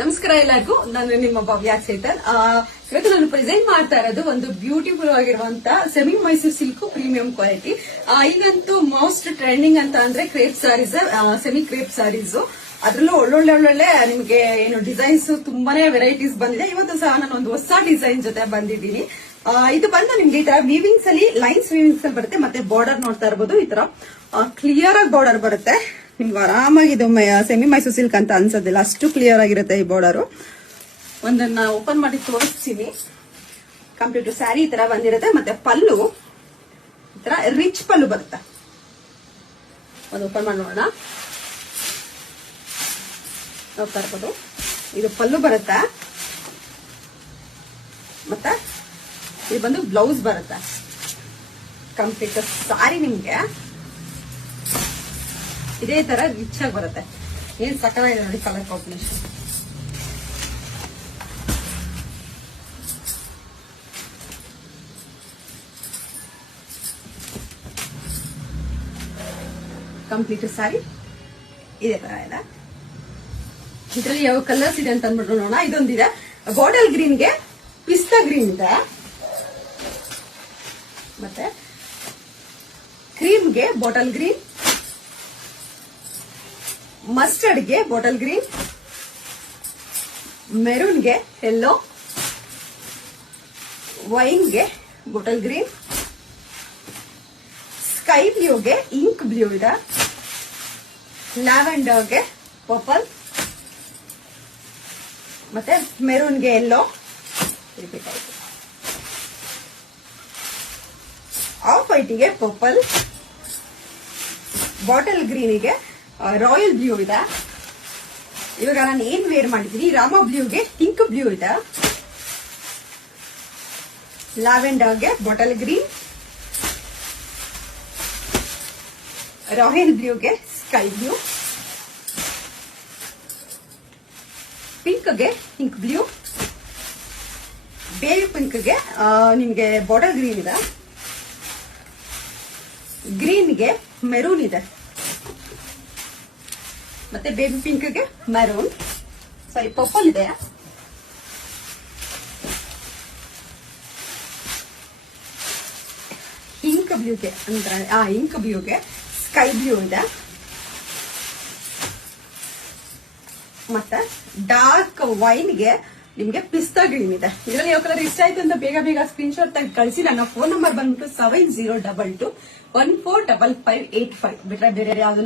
ನಮಸ್ಕಾರ ಎಲ್ಲರಿಗೂ. ನಾನು ನಿಮ್ಮ ಭವ್ಯ ಚೇತನ್. ಇವತ್ತು ನಾನು ಪ್ರೆಸೆಂಟ್ ಮಾಡ್ತಾ ಇರೋದು ಒಂದು ಬ್ಯೂಟಿಫುಲ್ ಆಗಿರುವಂತ semi Mysore silk premium quality. ಈಗಂತೂ ಮೋಸ್ಟ್ ಟ್ರೆಂಡಿಂಗ್ ಅಂತ ಅಂದ್ರೆ crepe sarees, semi crepe sarees. ಅದ್ರಲ್ಲೂ ಒಳ್ಳೊಳ್ಳೆ ನಿಮ್ಗೆ ಏನು ಡಿಸೈನ್ಸ್ ತುಂಬಾನೇ ವೆರೈಟೀಸ್ ಬಂದಿದೆ. ಇವತ್ತು ಸಹ ನಾನು ಒಂದು ಹೊಸ ಡಿಸೈನ್ ಜೊತೆ ಬಂದಿದ್ದೀನಿ. ಇದು ಬಂದು ನಿಮ್ಗೆ ಈ ತರ ವೀವಿಂಗ್ಸ್ ಅಲ್ಲಿ ಲೈನ್ಸ್ ವೀವಿಂಗ್ಸ್ ಅಲ್ಲಿ ಬರುತ್ತೆ. ಮತ್ತೆ ಬಾರ್ಡರ್ ನೋಡ್ತಾ ಇರಬಹುದು, ಈ ತರ ಕ್ಲಿಯರ್ ಆಗಿ ಬಾರ್ಡರ್ ಬರುತ್ತೆ. ನಿಮ್ಗೆ ಆರಾಮಾಗಿ ಇದು ಸೆಮಿ ಮೈಸೂರು ಸಿಲ್ಕ್ ಅಂತ ಅನ್ಸೋದಿಲ್ಲ, ಅಷ್ಟು ಕ್ಲಿಯರ್ ಆಗಿರುತ್ತೆ ಈ ಬಾರ್ಡರ್. ಒಂದನ್ನ ಓಪನ್ ಮಾಡಿ ತೋರಿಸ್ತೀನಿ. ಕಂಪ್ಲೀಟ್ ಸ್ಯಾರಿ ಈ ತರ ಬಂದಿರುತ್ತೆ. ಮತ್ತೆ ಪಲ್ಲು ಈ ತರ ರಿಚ್ ಪಲ್ಲು ಬರುತ್ತೆ. ಒಂದು ಓಪನ್ ಮಾಡಿ ನೋಡೋಣ. ನೋಡ್ತಾ ಇರ್ಬೋದು, ಇದು ಪಲ್ಲು ಬರುತ್ತೆ. ಮತ್ತೆ ಇದು ಬಂದು ಬ್ಲೌಸ್ ಬರುತ್ತೆ. ಕಂಪ್ಲೀಟ್ ಸಾರಿ ನಿಮ್ಗೆ ಇದೇ ತರ ರಿಚ್ ಆಗಿ ಬರುತ್ತೆ. ಏನ್ ಸಕ್ಕತ್ತಾಗಿದೆ ನೋಡಿ ಕಲರ್ ಕಾಂಬಿನೇಷನ್. ಕಂಪ್ಲೀಟ್ ಸಾರಿ ಇದೇ ತರ ಇದೆ. ಇದರಲ್ಲಿ ಯಾವ ಕಲರ್ಸ್ ಇದೆ ಅಂತ ಅಂದ್ಬಿಟ್ಟು ನೋಡೋಣ. ಇದೊಂದಿದೆ ಬಾಟಲ್ ಗ್ರೀನ್ಗೆ ಪಿಸ್ತಾ ಗ್ರೀನ್ ಇದೆ. ಮತ್ತೆ ಕ್ರೀಮ್ಗೆ ಬಾಟಲ್ ಗ್ರೀನ್, ಮಸ್ಟರ್ಡ್ಗೆ ಬಾಟಲ್ ಗ್ರೀನ್, ಮೆರೂನ್ಗೆ ಯೆಲ್ಲೋ, ವೈನ್ಗೆ ಬಾಟಲ್ ಗ್ರೀನ್, ಸ್ಕೈ ಬ್ಲೂಗೆ ಇಂಕ್ ಬ್ಲೂ ಇದೆ, ಲ್ಯಾವೆಂಡರ್ಗೆ ಪರ್ಪಲ್, ಮತ್ತೆ ಮೆರೂನ್ಗೆ ಯೆಲ್ಲೋ, ಆಫ್ ವೈಟಿಗೆ ಪರ್ಪಲ್, ಬಾಟಲ್ ಗ್ರೀನಿಗೆ ರಾಯಲ್ ಬ್ಲೂ ಇದೆ. ಇವಾಗ ನಾನು ಏನ್ ವೇರ್ ಮಾಡಿದ್ದೀನಿ, ರಾಮ ಬ್ಲೂಗೆ ಪಿಂಕ್ ಬ್ಲೂ ಇದೆ, ಲ್ಯಾವೆಂಡರ್ಗೆ ಬಾಟಲ್ ಗ್ರೀನ್, ರಾಯಲ್ ಬ್ಲೂಗೆ ಸ್ಕೈ ಬ್ಲೂ, ಪಿಂಕ್ಗೆ ಪಿಂಕ್ ಬ್ಲೂ, ಬೇಬಿ ಪಿಂಕ್ಗೆ ನಿಮ್ಗೆ ಬಾಟಲ್ ಗ್ರೀನ್ ಇದೆ, ಗ್ರೀನ್ಗೆ ಮೆರೂನ್ ಇದೆ, ಮತ್ತೆ ಬೇಬಿ ಪಿಂಕ್ಗೆ ಮೆರೂನ್, ಸಾರಿ ಪರ್ಪಲ್ ಇದೆ, ಇಂಕ್ ಬ್ಲೂಗೆ ಅಂದ್ರೆ ಇಂಕ್ ಬ್ಲೂಗೆ ಸ್ಕೈ ಬ್ಲೂ ಇದೆ, ಮತ್ತೆ ಡಾರ್ಕ್ ವೈನ್ಗೆ ನಿಮ್ಗೆ ಪಿಸ್ತಾ ಗ್ರೀನ್ ಇದೆ. ಇದರಲ್ಲಿ ಯಾವ ಕಲರ್ ಇಷ್ಟ ಆಯ್ತು ಅಂತ ಬೇಗ ಸ್ಕ್ರೀನ್ ಶಾಟ್ ತೆಗೆದು ಕಳಿಸಿ. ನನ್ನ ಫೋನ್ ನಂಬರ್ ಬಂದ್ಬಿಟ್ಟು 7022145585 ಬಿಟ್ರೆ ಬೇರೆ ಯಾವ್ದು